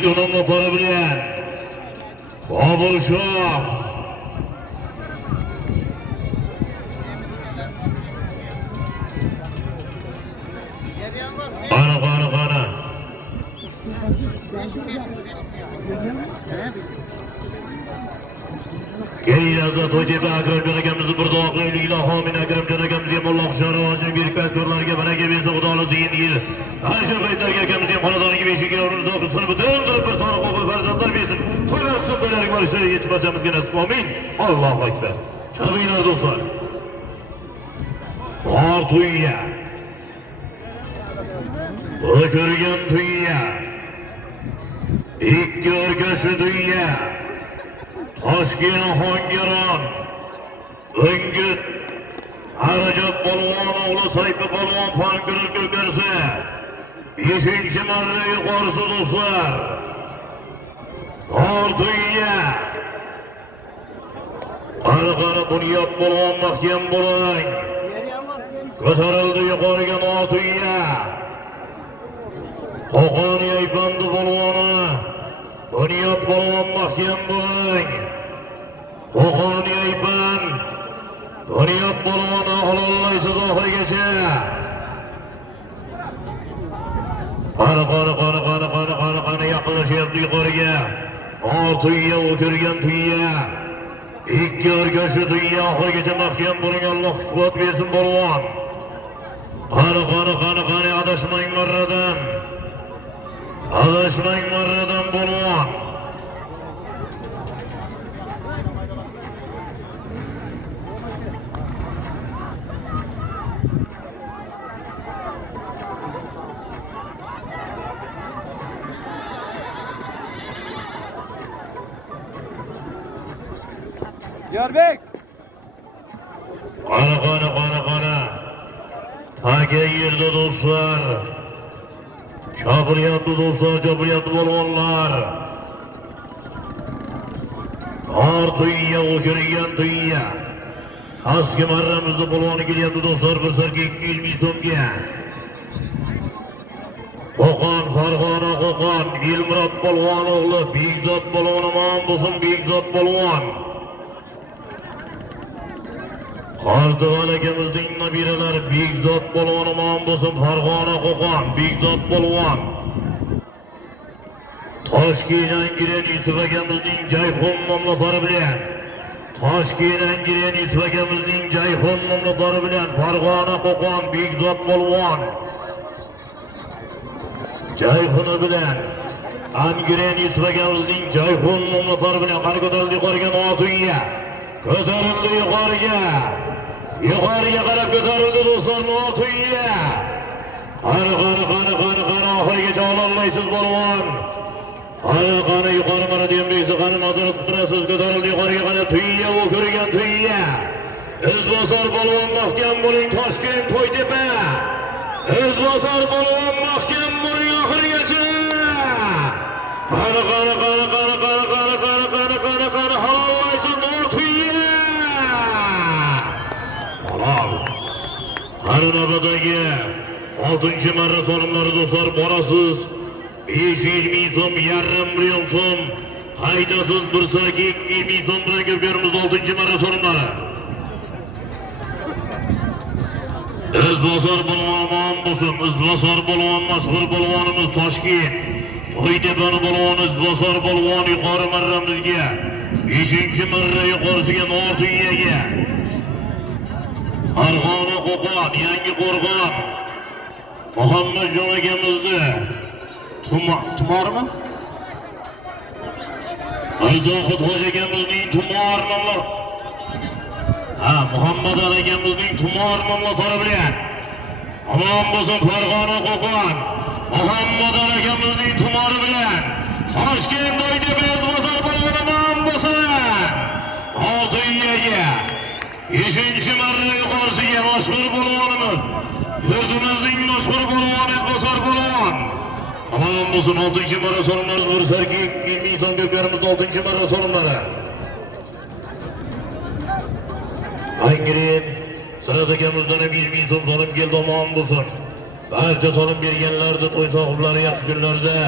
Iskononla para bilen Bobur Shoh Qani Keyinazda To'ytepa Akramjon akamizni bir duo qilaylik. Ilohim Akramjon akamizga Alloh shari hojini berib kasblarga baraka bersin. Xudo xohlasa yil Aysha paytlarga akamizga xonadoniga beshik o'rnimizda qilsin. Butun qilib bir soni o'g'il farzandlar bersin. To'la qism to'ylarga borishlarga yetib barchamizga nasib amin. Allohu akbar. Chabinglar do'stlar. Bor to'yga. Bu ko'rgan to'yga. Ikki o'rgashi to'yga. Toshkent Xongiron O'ngit Arajat polvon o'g'li Sayfi polvon fan kuni ko'karsa 5-chi marra yuqorisi do'stlar. Ortiga Qani Bunyod polvon mahkam bo'ling. Ko'tarildi yuqoriga Ortiga Qo'qon Yaypandi polvoni Bunyod polvon mahkam bo'ling. Qo'qon Yaypan Bunyod polvoni olollaysiz oxirigacha. Qani yaqinlashyapti yuqoriga. Tuyya o'kirgan tuyya. Ikki o'rgashi tuyya oxirigacha mahkam bo'ling. Alloh kuch-quvvat bersin polvon. Qani adashmang marradan. Adashmang marradan polvon. Diyarbek. Qani. Taga yerda do'stlar. Chapiryapti do'stlar, chapiryapti polvonlar. Tuyya o'kirgan tuyya. Aski marramizda polvoni kelyapti do'stlar, bir sarga 200 ming so'mga. Qo'qon, Farg'ona Qo'qon, Dilmurod polvon o'g'li, Bekzod polvon omon bo'lsin, Bekzod polvon. Qordival akamizning nabiralari Bekzod polvon omon bo'lsin, Farg'ona Qo'qon, Bekzod polvon. Toshkentdan giren Yusuf akamizning Jayxon nomlari bilan Toshkentdan giren Yusuf akamizning Jayxon nomlari bilan Farg'ona Qo'qon, Bekzod polvon. Jayxoni bilan Angiren Yusuf akamizning Jayxon nomlari bilan qani ko'tarildi yuqoriga Notuya. Ko'tarildi yuqoriga. Yuqoriga qarab ko'tarildi do'stlar Notuya. Qani oxirigacha ololmaysiz polvon. Qani yuqori marada yemlaysiz, qani nazorat qilasiz. Ko'tarildi yuqoriga qarab tuyya o'kirgan tuyya. Izbosar polvon mahkam bo'ling, Toshkent To'ytepa. Izbosar polvon mahkam bo'ling oxirigacha. Qani ololmaysiz Notuya. Halol. Qani navbatdagi 6-chi marra so'limlari do'stlar borasiz. 500 ming so'm, yarim million so'm. Haydasiz bir sarki 2 ming so'm bilan ko'pkarimiz 6-chi marra so'limlari. Izbosar polvon omon bo'lsin. Izbosar polvon mashhur polvonimiz Toshkent. To'ytepani polvoni Izbosar polvon yuqori marramizga. 5-chi marra yuqorisiga Notuyaga. Farg'ona Qo'qon, Yangi Qo'rg'on. Muhammadjon akamizni Tumormi? Ayzoqut hoji akamizning Tumor nomlari. Muhammad akamizning Tumor nomlari bilan. Omon bo'lsin Farg'ona Qo'qon. Muhammad akamizning Tumori bilan. Toshkent To'ytepa Izbosar polvon omon bo'lsin. Oltiyaga 5-chi marra yuqorisiga mashhur polvonimiz. Yurtimizning mashhur polvoni Izbosar polvon. Omon bo'lsin 6-chi marra so'limlari bir sarki 2 ming so'm ko'pkarimiz 6-chi marra so'limlari. Angren Sirada akamizdan 5 ming so'm so'lim keldi, omon bo'lsin. Barcha so'lim berganlarni to'y sohiblari yaxshi kunlarda